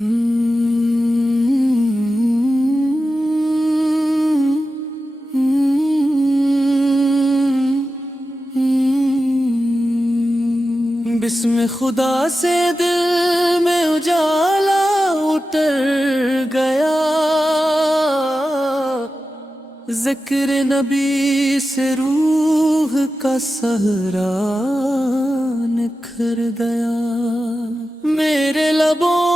بسم خدا سے دل میں اجالا اتر گیا، ذکر نبی سے روح کا صحرا نکھر گیا۔ میرے لبوں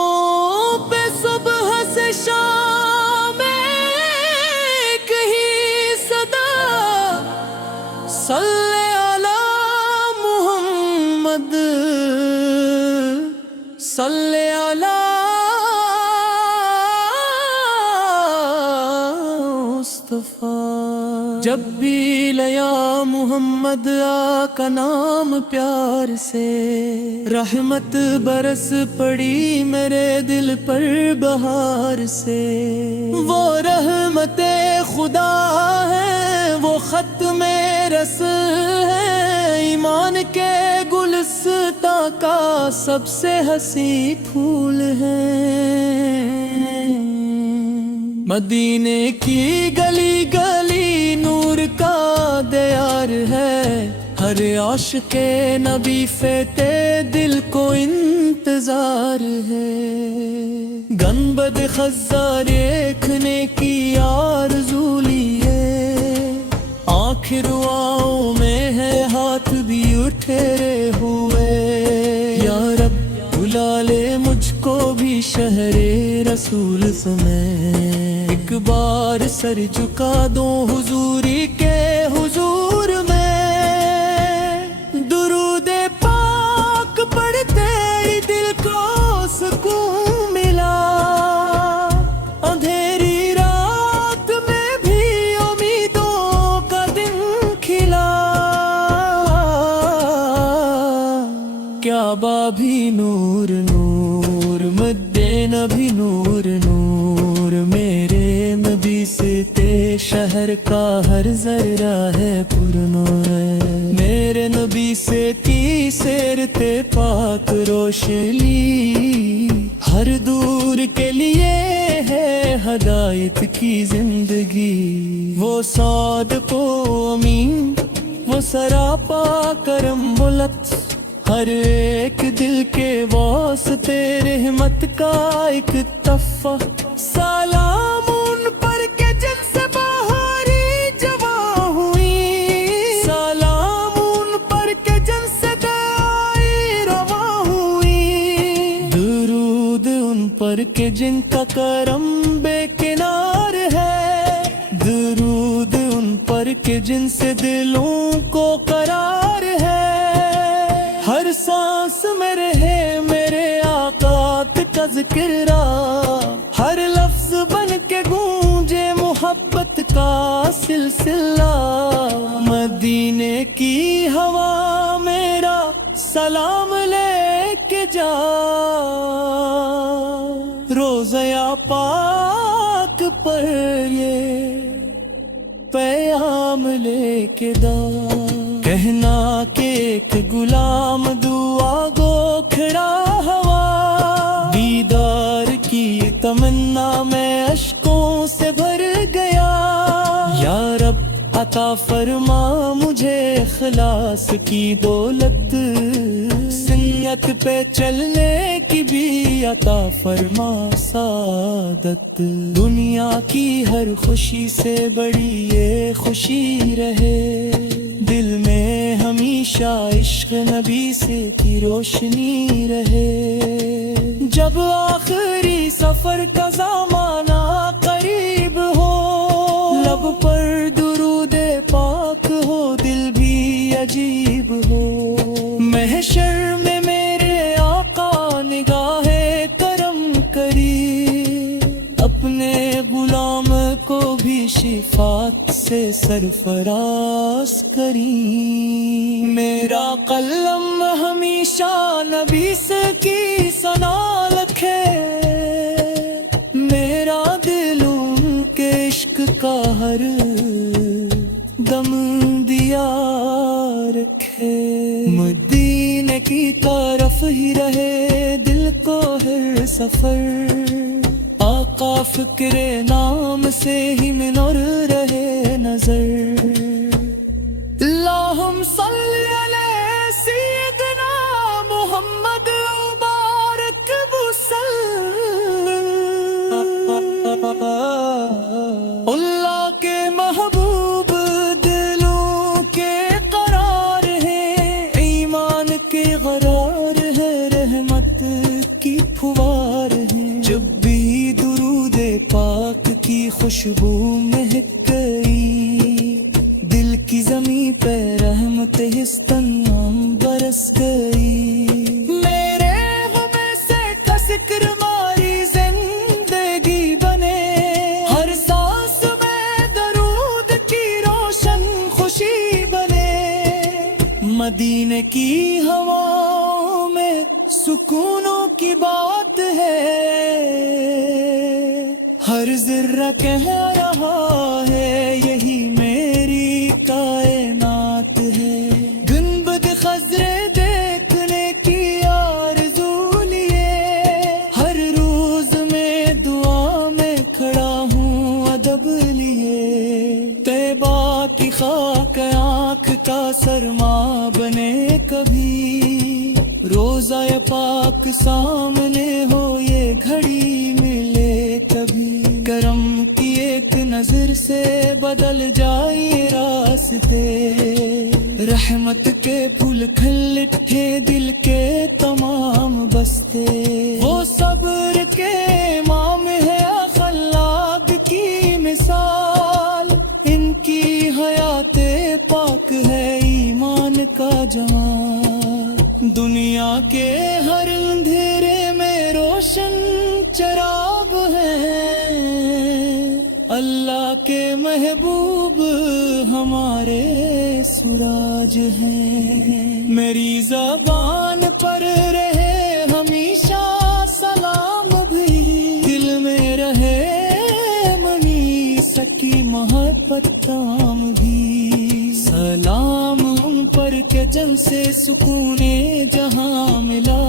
پہ صبح سے شام ایک ہی صدا، صلی علی محمد، صلی علی مصطفیٰ۔ جب بھی لیا محمد آقا نام پیار سے، رحمت برس پڑی میرے دل پر بہار سے۔ وہ رحمت خدا ہے، وہ ختم رسل ہے، ایمان کے گلستاں کا سب سے حسین پھول ہے۔ مدینے کی گلی گلی نور کا دیار ہے، ہر عاشق نبی فیتے دل کو انتظار ہے۔ گنبد خزہ دیکھنے کی آرزو لیے، آنکھ دعاؤں میں ہے ہاتھ بھی اٹھے ہوئے۔ یا رب بلا لے مجھ کو بھی شہر رسول سمیں، ایک بار سر جھکا دوں حضوری کے حضور میں۔ درود پاک پڑھتے ہی دل کو سکون ملا، اندھیری رات میں بھی امیدوں کا دن کھلا۔ کعبہ بھی نور نور، مدینہ بھی نور نور، میرے نبی سے تے شہر کا ہر ذرہ ہے پر نور۔ میرے نبی سے کی سیرت پاک روشنی، ہر دور کے لیے ہے ہدایت کی زندگی۔ وہ صادق و امین، وہ سراپا کرم و لطف، ہر ایک دل کے واسطے رحمت کا ایک تحفہ۔ سلام ان پر کہ جن سے بہاری جواں ہوئی، سلام ان پر کہ جن سے دعائی رواں ہوئی، درود ان پر کہ جن کا کرم بے کنار ہے، درود ان پر کہ جن سے دلوں کو قرار ہے۔ ہر سانس میں رہے میرے آقا کا ذکر، ہر لفظ بن کے گونجے محبت کا سلسلہ۔ مدینے کی ہوا میرا سلام لے کے جا، روضہ پاک پر یہ پیام لے کے دا۔ کہنا کہ ایک غلام دعا گو کھڑا ہوا، دیدار کی تمنا میں اشکوں سے بھر گیا۔ یا رب عطا فرما مجھے اخلاص کی دولت، سنت پہ چلنے کی بھی عطا فرما سعادت۔ دنیا کی ہر خوشی سے بڑی یہ خوشی رہے، دل میں ہمیشہ عشق نبی سے کی روشنی رہے۔ جب آخری سفر کا زمانہ قریب ہو، لب پر درود پاک ہو، دل بھی عجیب ہو، محشر میں میرے آقا نگاہ کرم کری، اپنے غلام کو بھی شفاعت سے سرفراز کری۔ میرا قلم ہمیشہ نبی سے کی ثنا لکھے، میرا دل ان کے عشق کا ہر دم دیا رکھے۔ مدینے کی طرف ہی رہے دل کو ہر سفر آقا فکر نام سے ہی منور رہے نظر اللہم صلی علی سیدنا محمد مبارک اللہ کے محبوب دلوں کے قرار ہے ایمان کے غرار ہے رحمت کی پھوار ہے جب بھی درود پاک کی خوشبو مہک گئی دل کی زمین پہ رحمت ہستن برس گئی میرے غم سے کا ذکر ماری زندگی بنے ہر سانس میں درود کی روشن خوشی بنے مدینے کی ہواؤں میں سکونوں کی بات ہے ہر ذرہ کہہ رہا ہے یہی میری کائنات ہے گنبد خضرے دیکھنے کی آرزو لیے ہر روز میں دعا میں کھڑا ہوں ادب لیے طیبہ کی خاک آنکھ کا سرما بنے کبھی روزہ پاک سامنے ہو یہ گھڑی ملے کبھی کرم کی ایک نظر سے بدل جائے راستے رحمت کے پھول کھل اٹھے دل کے تمام بستے وہ صبر کے امام ہے اخلاق کی مثال ان کی حیات پاک ہے ایمان کا جمال دنیا کے ہر اندھیرے میں روشن چراغ ہے اللہ کے محبوب ہمارے سراج ہیں میری زبان پر رہے ہمیشہ سلام بھی دل میں رہے منی سکی محبت کام بھی سلام ان پر کہ جن سے سکون جہاں ملا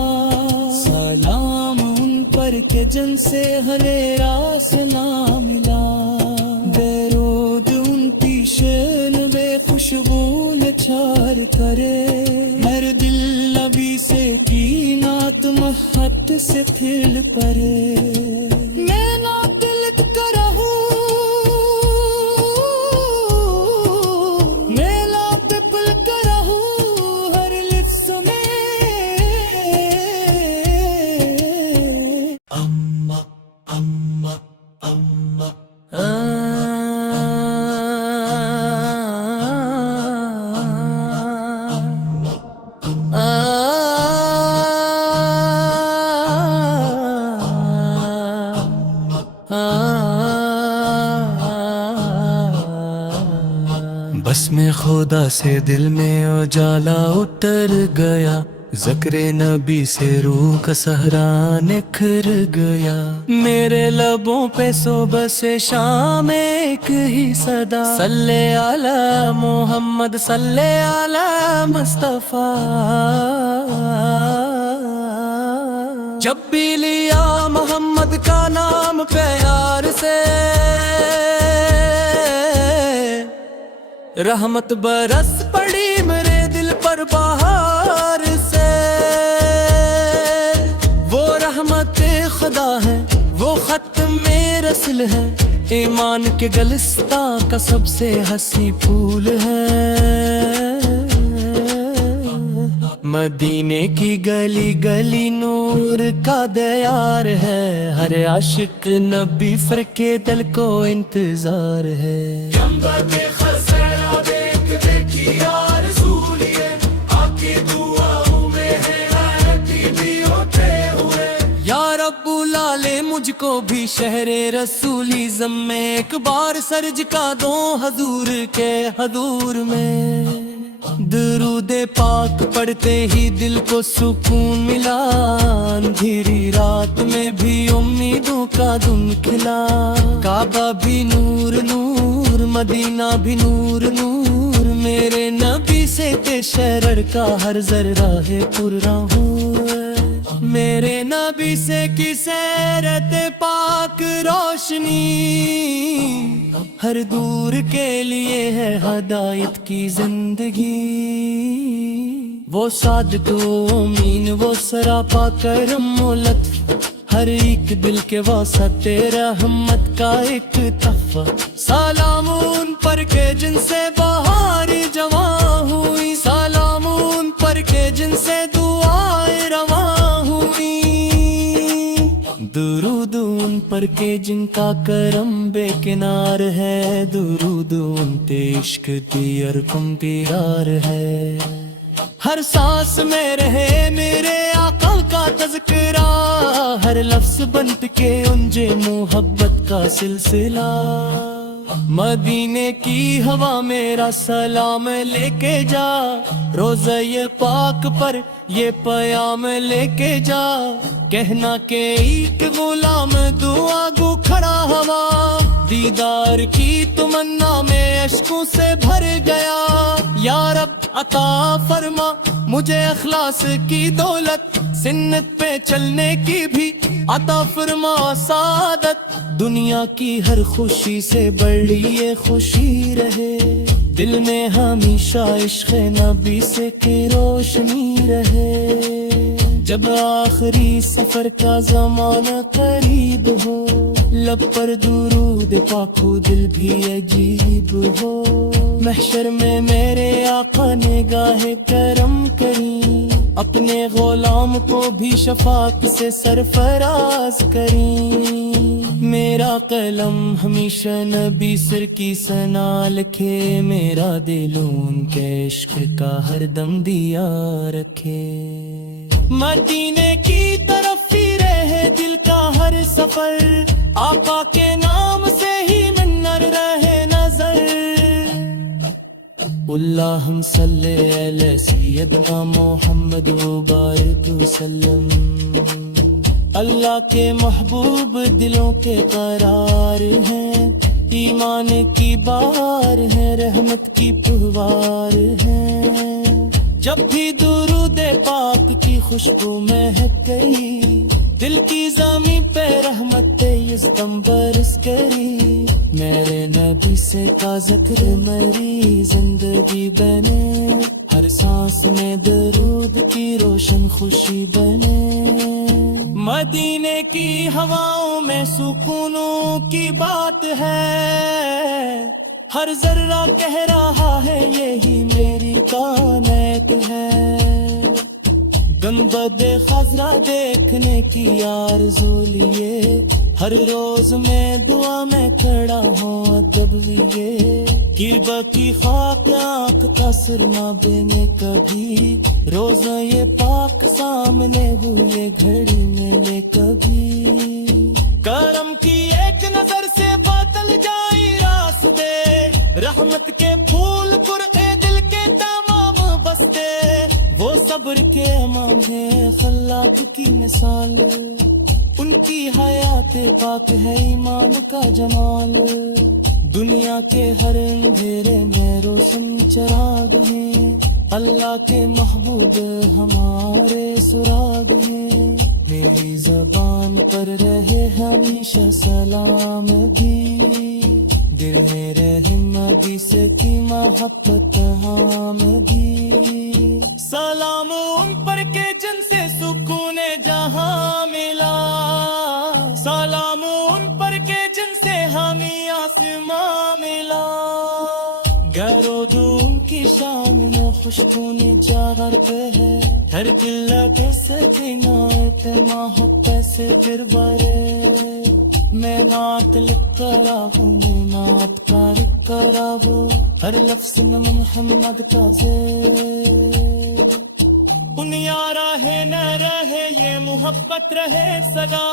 سلام ان پر کہ جن سے ہریرا سلام ملا بیرود ان کی شین بے خوشبو نچھار کرے ہر دل لبی سے کی نات محت سے تھل پرے میں نہ دل کرہوں بس میں خدا سے دل میں اجالا اتر گیا ذکر نبی سے روح کا صحرا نکھر گیا میرے لبوں پہ صبح سے شام ایک ہی صدا صلی علی محمد صلی علی مصطفیٰ جب بھی لیا محمد کا نام پیار سے رحمت برس پڑی میرے دل پر بہار سے وہ رحمت خدا ہے وہ ختم رسل ہے ایمان کے گلستان کا سب سے حسین پھول ہے مدینے کی گلی گلی نور کا دیار ہے ہر عاشق نبی فرقے دل کو انتظار ہے یا رب بلا لے مجھ کو بھی شہر رسولیزم میں ایک بار سر جھکا دو حضور کے حضور میں درود پاک پڑھتے ہی دل کو سکون ملا اندھیری رات میں بھی امیدوں کا دن کھلا کعبہ بھی نور نور مدینہ بھی نور نور میرے نبی سے تے شرر کا ہر ذرہ ہے پر رہوں میرے نبی سے کی سیرت پاک روشنی، ہر دور کے لیے ہے ہدایت کی زندگی۔ وہ صادق و امین، وہ سراپا کرم و لطف، ہر ایک دل کے واسطے رحمت کا ایک تحفہ۔ سلام ان پر کے جن سے بہار جواں ہوئی، سلام ان پر کے جن سے دعائیں رواں ہوئی، درود ان پر کے جن کا کرم بے کنار ہے، درود ان پہ عشق کی ارکم پیار ہے۔ ہر سانس میں رہے میرے آقا کا تذکرہ، ہر لفظ بنت کے انجے محبت کا سلسلہ۔ مدینے کی ہوا میرا سلام لے کے جا، روزہ یہ پاک پر یہ پیام لے کے جا، کہنا کہ ایک غلام دعا گو کھڑا ہوا، دیدار کی تمنا میں اشکوں سے بھر گیا۔ یا رب عطا فرما مجھے اخلاص کی دولت، سنت پہ چلنے کی بھی عطا فرما سعادت، دنیا کی ہر خوشی سے بڑی یہ خوشی رہے، دل میں ہمیشہ عشق نبی سے کی روشنی رہے۔ جب آخری سفر کا زمانہ قریب ہو، لب پر درود پاک ہو دل بھی عجیب ہو، محشر میں میرے آقا نگاہ کرم کریں، اپنے غلام کو بھی شفاعت سے سرفراز کریں۔ میرا قلم ہمیشہ نبی سر کی ثنا لکھے، میرا دل ان کے عشق کا ہر دم دیا رکھے۔ مدینے کی طرف ہی رہے دل کا ہر سفر، آقا کے نام سے ہی منر رہے نظر۔ اللہم صلی علی سیدنا محمد وبارک وسلم، اللہ کے محبوب دلوں کے قرار ہیں، ایمان کی بار ہے، رحمت کی پھوار ہے۔ جب بھی درود پاک کی خوشبو مہک گئی، دل کی زمین پہ رحمت یزدم برس گئی، میرے نبی سے کا ذکر میری زندگی بنے، ہر سانس میں درود کی روشن خوشی بنے۔ مدینے کی ہواؤں میں سکونوں کی بات ہے، ہر ذرہ کہہ رہا ہے یہی میری کائنات ہے، گنبد خضرا دیکھنے کی آرزو لیے، ہر روز میں دعا میں کھڑا ہوں ادب لیے، گربہ کی خاک آنکھ کا سرما بنے کبھی، روزہ یہ پاک سامنے ہوئے گھڑی میں لے کبھی، کرم کی ایک نظر سے بادل جائی راس دے، رحمت کے پھول قرعے دل کے تمام بستے، وہ صبر کے امام ہے خلاق کی مثال، ان کی حیات پاک ہے ایمان کا جمال، دنیا کے ہر اندھیرے میں روشن چراغ ہیں، اللہ کے محبوب ہمارے سراغ ہیں، میری زبان پر رہے ہمیشہ سلام بھی، دل میں رہے نبی سے کی محبت ہم بھی، سلام ان پر کے جن سے سکون جہاں ملا، سلام ان پر کے جن سے ہمیں آسماں ملا، گرو ان کی شان میں خوشبون جاگر پہ ہے، ہر دل لگے سکینہ محبت سے پھر برے، میں نعت لکھ کر آؤں، میں نعت کا لکھ کر آؤں، ہر لفظ میں محمد کا زیر، ان یارا ہے نہ رہے یہ محبت رہے سدا،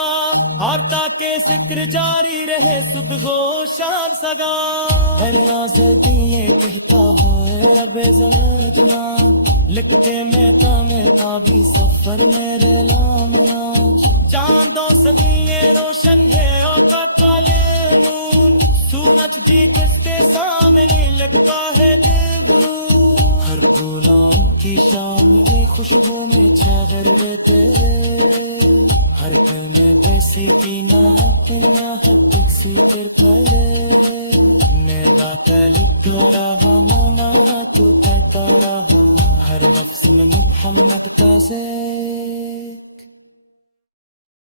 اور تاکہ ذکر جاری رہے صبح و شام سدا، ہر راز دیے کہتا ہے رب زمانہ، لکھتے میں تا بھی سفر میرے لامنا، چاندوں سگیے روشن ہے اوقات والے نون، سورج بھی کشتے سامنے لگتا ہے جگرو، ہر غلام کی شام میں خوشبو میں چادر رہتے ہر دل میں ویسی پینا پینا ہے کسی تیر پھلے میرا لکھ رہا مونا تو کہتا رہا ہر لفظ میں محمد کا زیر